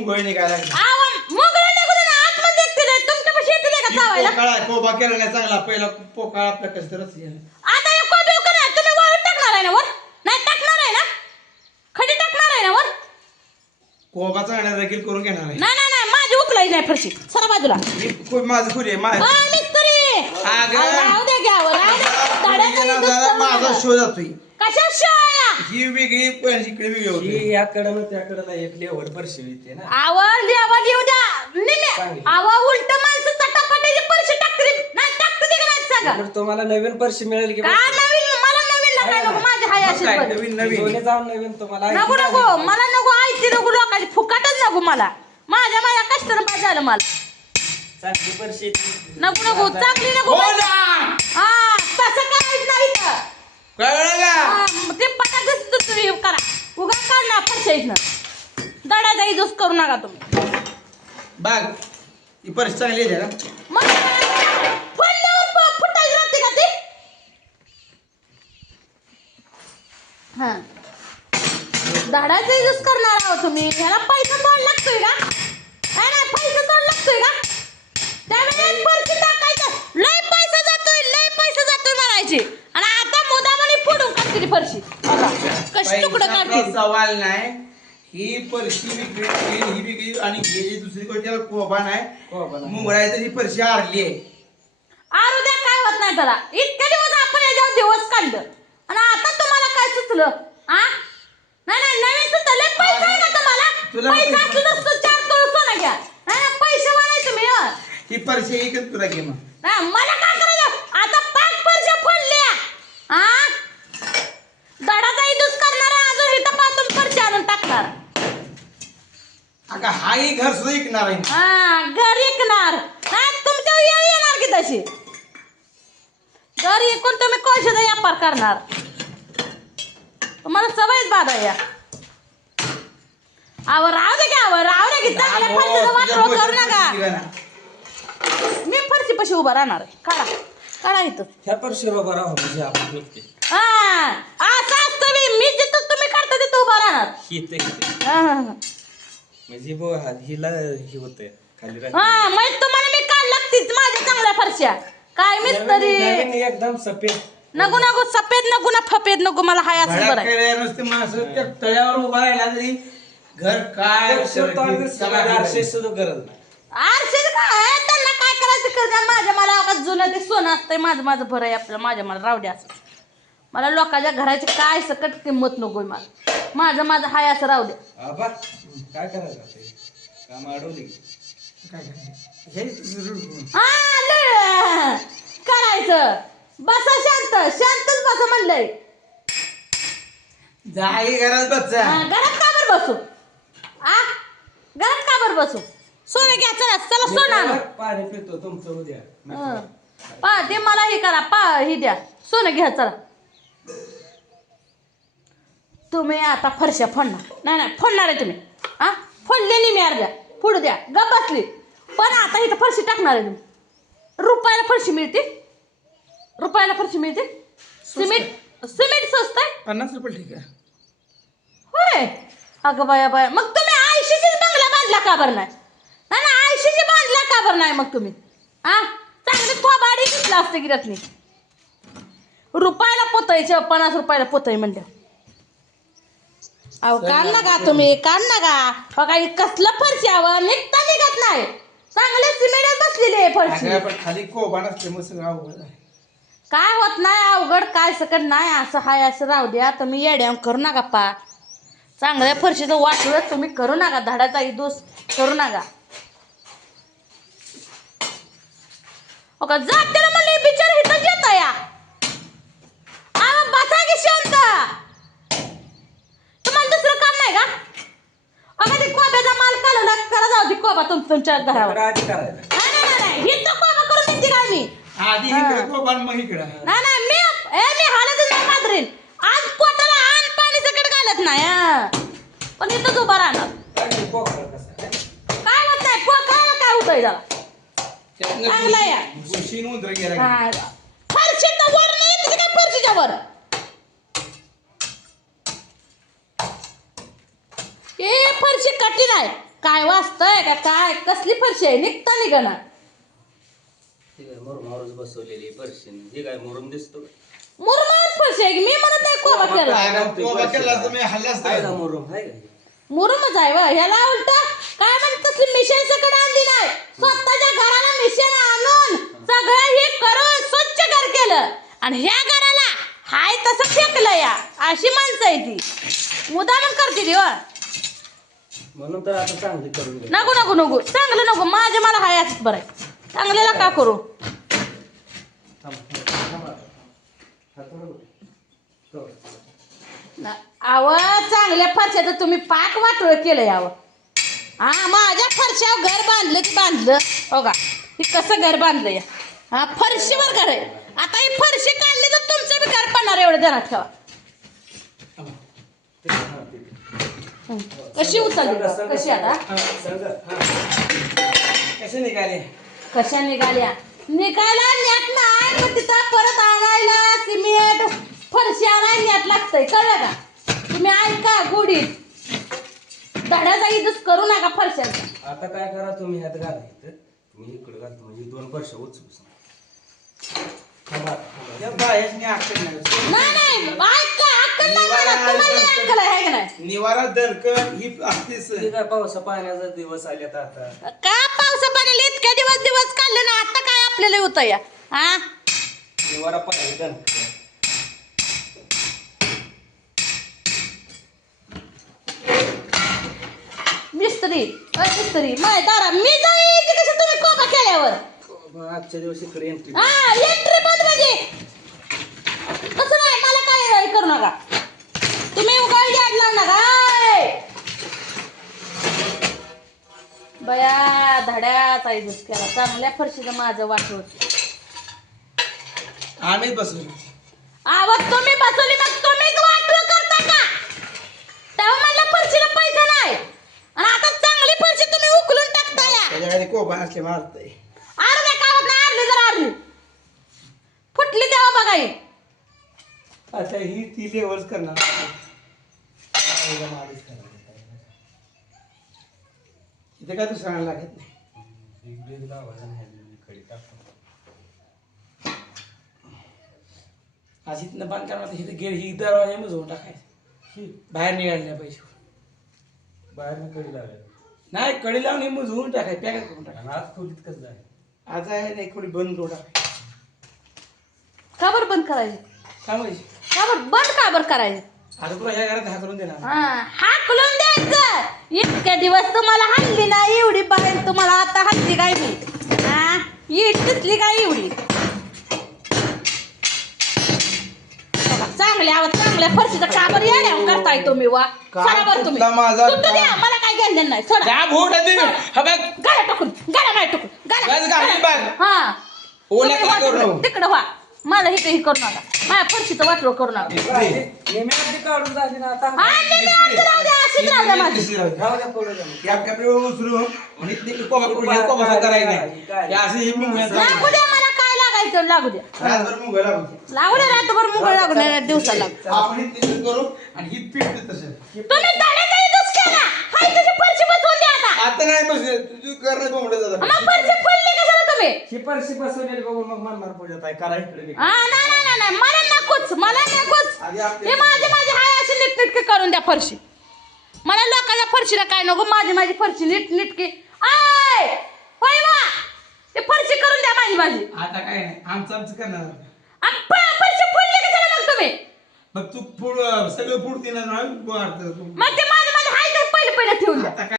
मुंगोळी निघायला लागली. पोकाळा आहे, कोबा केला नाही चांगला. पहिला पोकाळा कसं तरच. आता एक कोबी उकं नाही तुम्ही वाळून टाकणार आहे ना वर? नाही टाकणार आहे ना? खडी टाकणार आहे ना वर? कोबा चांगला रगील करून घेणार आहे. नाही नाही नाही माझी उकलाई नाही फरशी. सरा बाजूला. माझं आहे मिस्त्री अगं. राहू दे घ्यावं राहू दे. माझा. शो जातोय. कशा शाळा ही वेगळी पण इकडे वेगळी होती. ही याकडं ना त्याकडं ना एक लेवड परशी येते ना. आवाज आवाज येऊ द्या. निम्या चांगली. आवा उलट माणसं चटापटाची पैसे टाकते नाही टाकते ते का नाही सांगा? पण तुम्हाला नवीन परशी मिळेल की का नवीन? मला नवीन नका नको माझी हाय अशी काय बरी. नवीन नवीन? दोन्ही जाऊन नवीन तुम्हाला नको नको. मला नको आयती नको लोकांची. फुकाटच नको मला. माझ्या माझ्या कष्टानं पास झालं मला. चांगली परशी येते. नको नको. चांगली नको हो ना! हा तसं नाही तर कळलं का? ते पटाकच तुम्ही करा. उगा काढणार फरशा इथनं. दडाचा इजोस करू नका तुम्ही. बाग ही परिस्थिती चांगली आहे का मग फोडल्यावर प- राहते का ते? हा. करणार आहो तुम्ही. ह्याला पैसा तोड लागतोय का? सवाल नाही. ही परशी वेगळी, ही वेगळी आणि हे जे दुसरी गोष्ट त्याला कोबा नाही. कोबा नाही. मुंगळा आहे तर ही परशी हारली आहे. आरू द्या काय होत नाही त्याला? इतके दिवस आपण याच्यावर दिवस काढलं. आणि आता तुम्हाला काय सुचलं? आ? नाही नाही नवीन सुचलं. लय पैसा आहे का तुम्हाला? तुला पैसा पैसा- असलं नसतं चार करोड सोनं घ्या. नाही नाही, पैसे वाढाय तुम्ही हं. ही परशी एकच तुला घे मग. नाही, मला काय करायचं आता पाच पैसे फोडल्या आ दडाचा इदूस करणार अजून इथं पातून पैसे आणून टाकणार हाही घर सुद्धा ऐकणार आहे हा घर विकणार नाही तुमच्या येळ येणार की तशी? घर विकून तुम्ही कोळशाचा व्यापार करणार. तुम्हाला सवयच बाधा या आव राहू दे की आव राहू दे की. चांगल्या हो, फरशीचं तुझ्या वाटोळ करू नका. निघाला. मी फरशी पशी उभा राहणार आहे. काढा. काढा इथं. ह्या परशीवर उभा राहा म्हणजे आपण हा असं असतं मी मी जिथं तुम्ही काढता तिथं उभा राहणार. ही हा, हा, हा. म्हणजे बो हा- हिला ही होते खाली राहते. हा मग तुम्हाला मी काढ लागतीच माझ्या चांगल्या फरशा काय मिस्तरी? नवीन- नवीन एकदम सफेद. नको नको सफेद नको ना फफेद नको मला हाय असं बरं. आहे. नुसते माणसं त्या तळ्यावर उभा राहिला तरी घर काय तर सगळं आरशे सुद्धा गरज नाही. काय? त्यांना काय करायचं कर द्या माझ्या मला आता जुनं ते सोनं असतंय माझं माझं बरं आहे आपलं माझ्या मला द्या असं. मला लोकांच्या घराची काय सकट किंमत नकोय मला. माझं माझं हाय असं राहू द्या. आबा काय करायचं हे? काम अडवली. काय करायचं? हे तुझं- हा लय करायचं. बसा शांत शांतच बसा म्हणलंय. जाई घरात बच्चा हा, घरात का बरं बसू? आ घरात का बरं बसू? सोनं घ्या चला चला सोनं आणू. पाणी पितो तुमचं उद्या? हं. पा ते मला हे करा पा हे द्या. सोनं घ्या चला. तुम्ही आता फरशा फोडणार. नाही नाही फोडणार आहे तुम्ही. हा फोडलेली मी अर्ध्या. फोडू द्या. गप बसली. पण आता इथं फरशी टाकणार आहे तुम्ही रुपयाला फरशी मिळते. रुपयाला फरशी मिळते. सिमेंट सिमेंट स्वस्त आहे. पन्नास रुपये ठीक आहे. होय. अगं बाया बाया. मग तुम्ही आयशीचीच बंगला बांधला का बरं नाही? नाही ना आयशीची बांधला का बरं नाही मग तुम्ही? हा चांगली थोबाडी घेतला असते गिरतनी रुपयाला पोतायचे पन्नास रुपयाला पोताय म्हणलं. अहो काढ ना का तुम्ही काढ ना का अहो काही कसलं फरशी हवं निघता निघत नाही. चांगले सिमेंट बसलेली फरशी. पण खाली कोबा मग सगळं अवघड आहे. काय होत नाही अवघड काय सकट नाही असं हाय असं राहू द्या. तुम्ही येड्या करू नका पा. चांगल्या फरशीचं वाटलं तुम्ही करू नका. धाडाचा दोष करू नका. हो का? जाते ना म्हणले बिचार इथं येत या आ, बसा की शांत तुम्हाला दुसरं काम नाही का अगं ते कोब्याचा करा जाऊ ती कोबा तुम तुमच्या घरावर. तर आधी करायचं. नाही नाही नाही, नाही हिथं कोबा करून देते काय मी? आधी इकडे कोबा आणि मग इकडे. नाही नाही मी ए मी हालतच नाही मात्रीन आज पोटाला आण पाणी सकट घालत नाही हं. पण इथंच उभा राहणार. काय पोकळ कसं? काय होत नाही पोटाला काय होतंय त्याला चांगलं आहे. गुशीन उंदर गेला काय फरशीच्या वर नाही येते काय फरशीच्या वर? ए फरशी कठीण आहे. काय वाचतंय का काय? कसली फरशी आहे? निघता निघणार ती काय मुरुमावरच बसवलेली परशीन हे काय मुरुम दिसतो मुरमाड फरशी आहे मी म्हणत आहे कोबा केला. काय ना, कोबा केला असता मी हल्ला असता काय का मुरुम? आहे का? मुरुमच आहे व. ह्याला उलट काय म्हणत तसली मिशन सकट आणली नाही. स्वतःच्या घराला मिशन आणून सगळं हे करून स्वच्छ घर केलं. आणि ह्या घराला हाय तसं फेकलं या. अशी माणसं आहे ती. मुदामन करते ती हो म्हणून तर आता चांगली करून घे. नको नको नको. चांगलं नको. माझे मला हाय असंच बरं. आहे चांगल्याला का करू? थांब, थांब आता. हा, थोडं बघ. थोडं. आव चांगल्या फरशाचं तुम्ही पाक वाटोळ केलं यावं हा माझ्या फरशावर घर बांधलं की बांधलं. हो का? हे कसं घर बांधलं या हा फरशीवर घर आहे. आता ही फरशी काढली तर तुमचं बी घर पडणार एवढं ध्यानात ठेवा ते- हा, ते- हं. कशी उचलली? कशी आता? हा. हा. कसे निघाले? कशा निघाल्या? निघायला नेट नाही मग तिथं परत आणायला सिमेंट फरशी आणायला नेट लागतंय. कळलं का? तुम्ही ऐका गोडीत धड्याचा इजच करू नका फरशाचा. आता काय करा तुम्ही ह्यात घाला इथं. मी इकडे घालतो म्हणजे दोन वर्ष उचलू थांबा. या नाही ऐका अक्कल नाही मला तुम्हाला नाही अक्कल आहे का नाही? निवारा दणकन ही असतेच ते काय पावसा पाण्याचा दिवस आलेत आता. का पावसा पाण्याला इतक्या दिवस दिवस काढले ना आता काय आपल्याला होतं या? हा? निवारा पाहिजे दण मिस्त्री अ मिस्त्री माय दारा मी जाईन की कसं तुम्ही कोका केल्यावर? आजच्या दिवशी इकडे एंट्री हा एंट्री बंद म्हणजे. तसं नाही मला काय हे करू नका. बया धड्याचा इजूस केला चांगल्या फरशीचं माझं वाटलं आम्हीच बसलो. आवत तुम्ही बसवली मग तुम्हीच वाटलं करता का? तेव्हा म्हणलं फरशीला पैसा नाही. आणि आता चांगली फरशी तुम्ही उकलून टाकता या त्याच्याकडे कोबा असले मारतय. अर्ध्या कामात नाही अर्धी जर अर्धी. फुटली तेव्हा बघा ही. आता ही ती लेवलच करणार. इथे काय तू सांगायला लागत नाही आज इथनं बांध करणार इथे गेली ही दरवाजा मजवून टाकायचं. बाहेर निघायला पाहिजे बाहेर कडी लागले नाही कडी लावून हे मजवून टाकायचं पॅकेट करून टाकायचं आज खोलीत कसं आहे? आज आहे नाही कोणी बंद करून टाकायचं का बरं बंद करायची? काय माहिती का बरं बंद का बरं करायची? आता तुला ह्या घरात हाकलून देणार हा हाकलून द्यायचं इतक्या दिवस तुम्हाला हल्ली नाही एवढी बाहेर तुम्हाला आता हल्ली काय मी? हा? इट काय एवढी? बघा, चांगल्या आवाज चांगल्या फरशीचं का बरं येड्या करताय तुम्ही वा? का सोडा बरं तुम्ही. माझा द्या मला काय घेणं देणं नाही सोडा. त्या भोट ते. हा बघ. गाड्या टाकून गाड्या नाही टाकून बस गाडी बघ. हा. ओल्या तुम्ही वा करू तिकडं- नको? तिकडं व्हा मला हे करू नका. माझ्या फरशीचं वाटलं करू नका. काढून झाली ना आता हा ते मी राहू द्या अशीच राहू द्या माझी. राहू द्या. पुढे हे हे? हे लागू द्या मला काय लागायचं लागू द्या. रातभर मुंग्या लागू लागू द्या रात्रभर मुगळ लागू द्या दिवसाला लागू आपण तिथून करू आणि पीठ तसं तुम्ही दाण्याचा इथंच केला हाय तुझी फरशी बसवून द्या आता. आता नाही बस तुझी मग फरशी फुलली. तुम्ही? परशी बसवलेली बघून मग म्हणणार पूजात आहे करा इकडे. हा मला नकोच मला नकोच. आधी आपली- हे माझी माझी हाय अशी नीटनीटकी करून द्या फरशी. मला लोकांच्या फरशीला काय नको माझी माझी फरशी नीट नीटकी आय! होय वा ते फरशी करून द्या माझी माझी. आता काय नाही आमचं आमचं करणार. आणि फ- फरशी फुलली कशाला मग तुम्ही? मग तू पुढं सगळं पुढ तिला मग ते माझी माझी हाय तर पहिले पहिले ठेवून द्या. आता काय